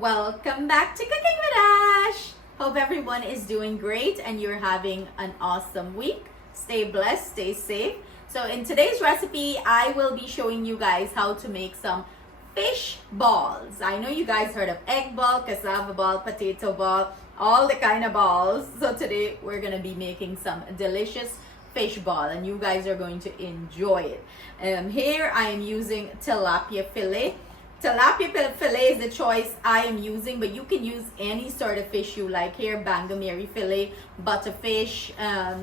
Welcome back to Cooking with Ash. Hope everyone is doing great and you're having an awesome week. Stay blessed, stay safe. So in today's recipe, I will be showing you guys how to make some fish balls. I know you guys heard of egg ball, cassava ball, potato ball, all the kind of balls. So today we're going to be making some delicious fish ball and you guys are going to enjoy it. Here I am using tilapia filet. Tilapia filet is the choice I am using, but you can use any sort of fish you like. Here, bangameri filet, butterfish,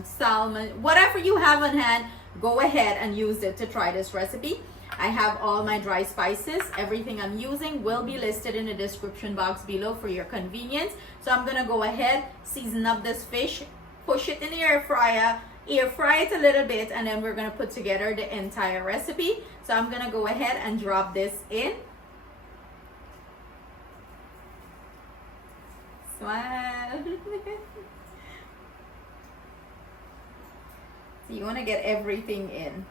salmon, whatever you have on hand, go ahead and use it to try this recipe. I have all my dry spices. Everything I'm using will be listed in the description box below for your convenience. So I'm gonna go ahead, season up this fish, push it in the air fryer, air fry it a little bit, and then we're gonna put together the entire recipe. So I'm gonna go ahead and drop this in. Smile. So you want to get everything in.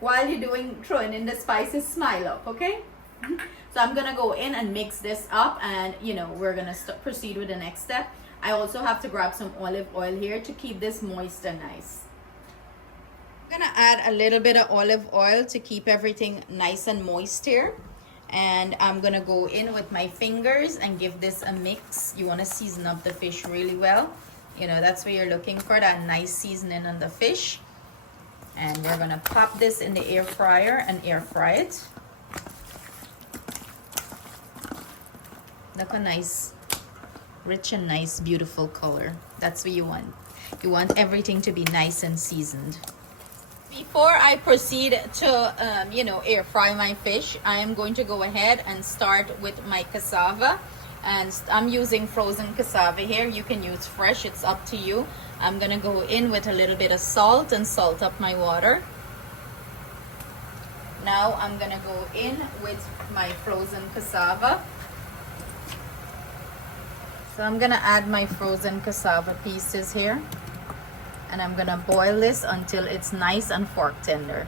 While you're throwing in the spices, smile up, okay? So I'm going to go in and mix this up, and we're going to proceed with the next step. I also have to grab some olive oil here to keep this moist and nice. I'm going to add a little bit of olive oil to keep everything nice and moist here. And I'm gonna go in with my fingers and give this a mix. You want to season up the fish really well. That's what you're looking for, that nice seasoning on the fish. And we're gonna pop this in the air fryer and air fry it. Look a nice, rich and nice, beautiful color. That's what you want. You want everything to be nice and seasoned. Before I proceed to, air fry my fish, I am going to go ahead and start with my cassava. And I'm using frozen cassava here. You can use fresh, it's up to you. I'm going to go in with a little bit of salt and salt up my water. Now I'm going to go in with my frozen cassava. So I'm going to add my frozen cassava pieces here. And I'm gonna boil this until it's nice and fork tender.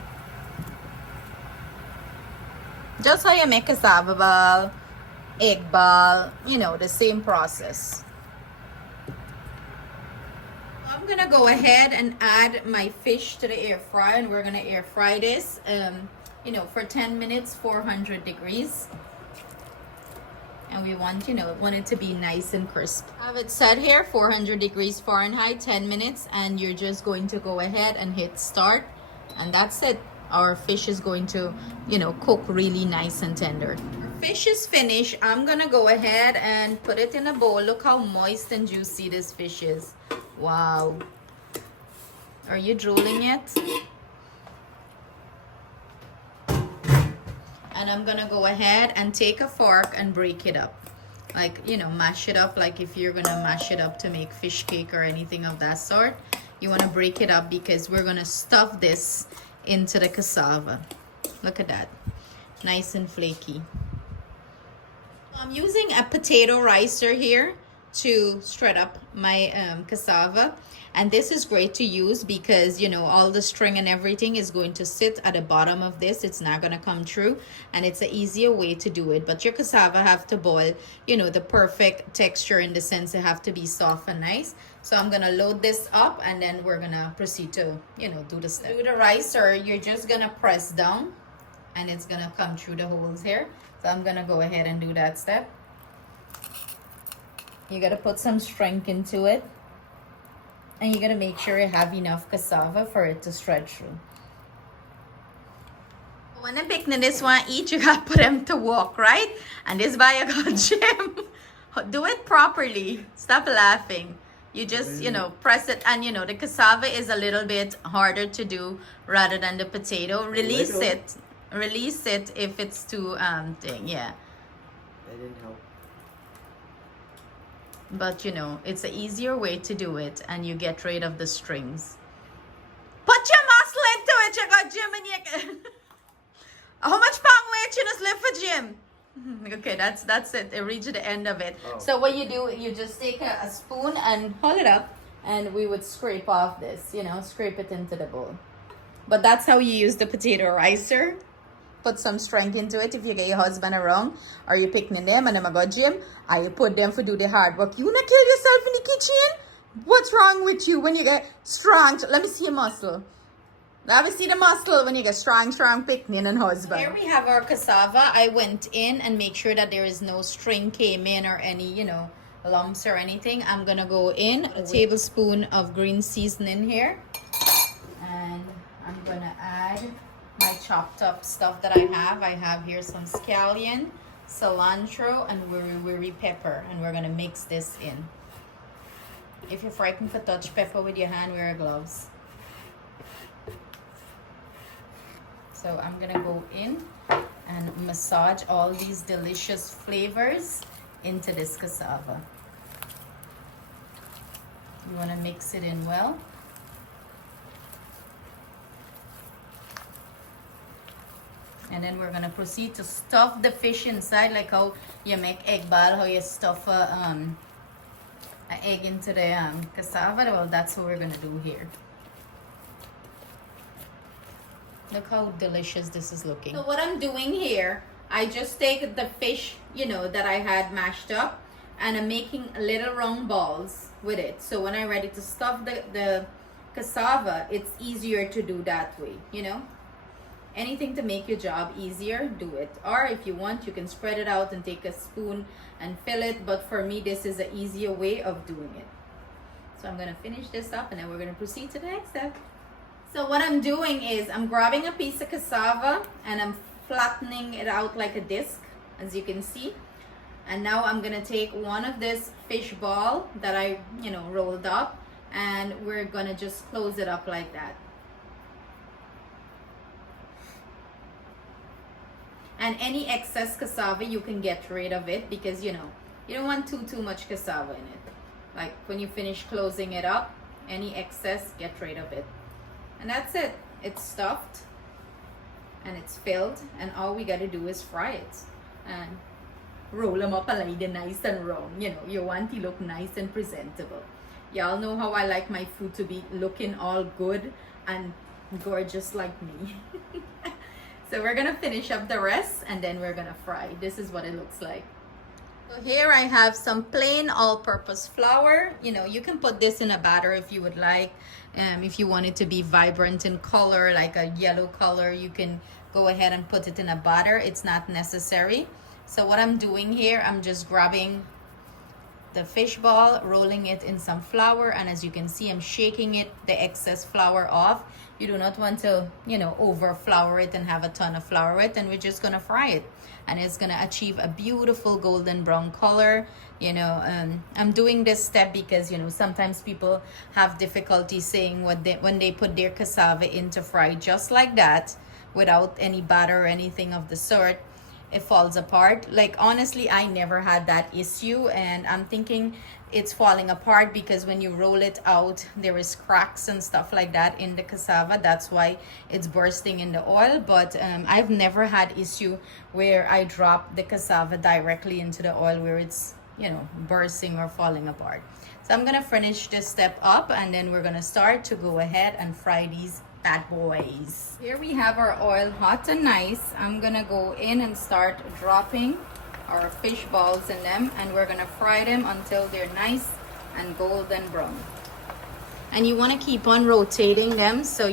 Just how you make cassava ball, egg ball, the same process. I'm gonna go ahead and add my fish to the air fryer, and we're gonna air fry this, for 10 minutes, 400 degrees. And we want it to be nice and crisp. I have it set here, 400 degrees Fahrenheit, 10 minutes, and you're just going to go ahead and hit start, and that's it. Our fish is going to, cook really nice and tender. Our fish is finished. I'm gonna go ahead and put it in a bowl. Look how moist and juicy this fish is. Wow. Are you drooling yet? And I'm gonna go ahead and take a fork and break it up. Like, mash it up, like if you're gonna mash it up to make fish cake or anything of that sort. You wanna break it up because we're gonna stuff this into the cassava. Look at that, nice and flaky. I'm using a potato ricer here to shred up my cassava. And this is great to use because, all the string and everything is going to sit at the bottom of this. It's not going to come through. And it's an easier way to do it. But your cassava have to boil, the perfect texture in the sense it have to be soft and nice. So I'm going to load this up and then we're going to proceed to, do the step. Do the ricer, you're just going to press down and it's going to come through the holes here. So I'm going to go ahead and do that step. You got to put some strength into it. And you got to make sure you have enough cassava for it to stretch through. When I'm picking this one eat, you got to put them to walk, right? And this why you got gym. Do it properly. Stop laughing. You just, press it. And, the cassava is a little bit harder to do rather than the potato. Release it. Release it if it's too, thing, yeah. That didn't help. But it's an easier way to do it and you get rid of the strings. Put your muscle into it, you got gym and you how much pound weight you just lift for gym? Okay, that's it. It reached the end of it. Oh. So what you do, you just take a spoon and hold it up and we would scrape off this, scrape it into the bowl. But that's how you use the potato ricer. put some strength into it if you get your husband around or you're picking them and them a go gym. I put them for do the hard work. You not kill yourself in the kitchen? What's wrong with you when you get strong? Let me see your muscle. Let me see the muscle when you get strong picking and husband. Here we have our cassava. I went in and make sure that there is no string came in or any, lumps or anything. I'm gonna go in a tablespoon of green seasoning here. And I'm gonna add my chopped up stuff that I have. I have here some scallion, cilantro, and wiri pepper. And we're gonna mix this in. If you're frightened for touch pepper with your hand, wear gloves. So I'm gonna go in and massage all these delicious flavors into this cassava. You wanna mix it in well. And then we're gonna proceed to stuff the fish inside, like how you make egg ball, how you stuff an egg into the cassava. Well, that's what we're gonna do here. Look how delicious this is looking. So what I'm doing here, I just take the fish, that I had mashed up, and I'm making little round balls with it. So when I'm ready to stuff the cassava, it's easier to do that way, Anything to make your job easier, do it. Or if you want, you can spread it out and take a spoon and fill it. But for me, this is an easier way of doing it. So I'm gonna finish this up and then we're gonna proceed to the next step. So what I'm doing is I'm grabbing a piece of cassava and I'm flattening it out like a disc, as you can see. And now I'm gonna take one of this fish ball that I, rolled up, and we're gonna just close it up like that. And any excess cassava, you can get rid of it because, you don't want too much cassava in it. Like when you finish closing it up, any excess, get rid of it. And that's it. It's stuffed and it's filled, and all we got to do is fry it and roll them up like they're nice and round. You want to look nice and presentable. Y'all know how I like my food to be looking all good and gorgeous like me. So we're gonna finish up the rest and then we're gonna fry. This is what it looks like. So here I have some plain all-purpose flour. You can put this in a batter if you would like. If you want it to be vibrant in color, like a yellow color, you can go ahead and put it in a batter. It's not necessary. So what I'm doing here, I'm just grabbing the fish ball, rolling it in some flour, and as you can see, I'm shaking it, the excess flour off. You do not want to, over flour it and have a ton of flour it, and we're just gonna fry it. And it's gonna achieve a beautiful golden brown color. I'm doing this step because, sometimes people have difficulty saying when they put their cassava in to fry just like that, without any batter or anything of the sort, it falls apart. Like, honestly, I never had that issue, and I'm thinking it's falling apart because when you roll it out, there is cracks and stuff like that in the cassava. That's why it's bursting in the oil. But I've never had issue where I drop the cassava directly into the oil where it's, bursting or falling apart. So I'm gonna finish this step up, and then we're gonna start to go ahead and fry these bad boys. Here we have our oil hot and nice. I'm gonna go in and start dropping our fish balls in them, and we're gonna fry them until they're nice and golden brown. And you want to keep on rotating them so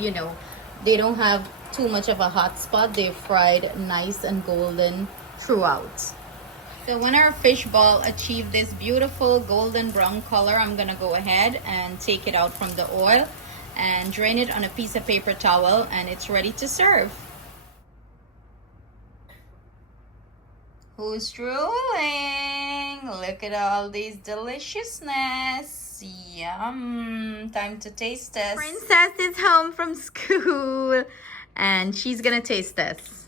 they don't have too much of a hot spot. They're fried nice and golden throughout. So when our fish ball achieve this beautiful golden brown color, I'm gonna go ahead and take it out from the oil and drain it on a piece of paper towel, and it's ready to serve. Who's drooling? Look at all these deliciousness. Yum. Time to taste test. Princess is home from school and she's gonna taste test.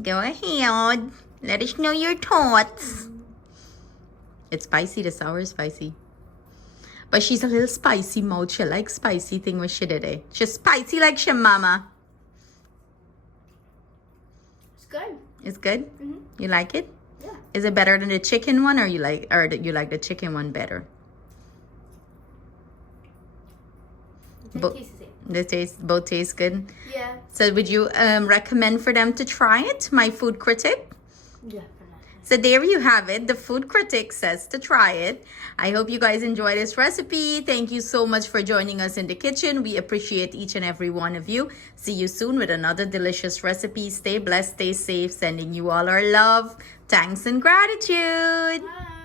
Go ahead. Let us know your thoughts. It's spicy. The sour is spicy. But she's a little spicy mouth. She likes spicy thing with she today. She's spicy like she mama. It's good. It's good? Mm-hmm. You like it? Yeah. Is it better than the chicken one, or you like the chicken one better? It tastes the same. Both taste good. Yeah. So would you recommend for them to try it, my food critic? Yeah. So there you have it. The food critic says to try it. I hope you guys enjoy this recipe. Thank you so much for joining us in the kitchen. We appreciate each and every one of you. See you soon with another delicious recipe. Stay blessed, stay safe. Sending you all our love, thanks, and gratitude. Bye.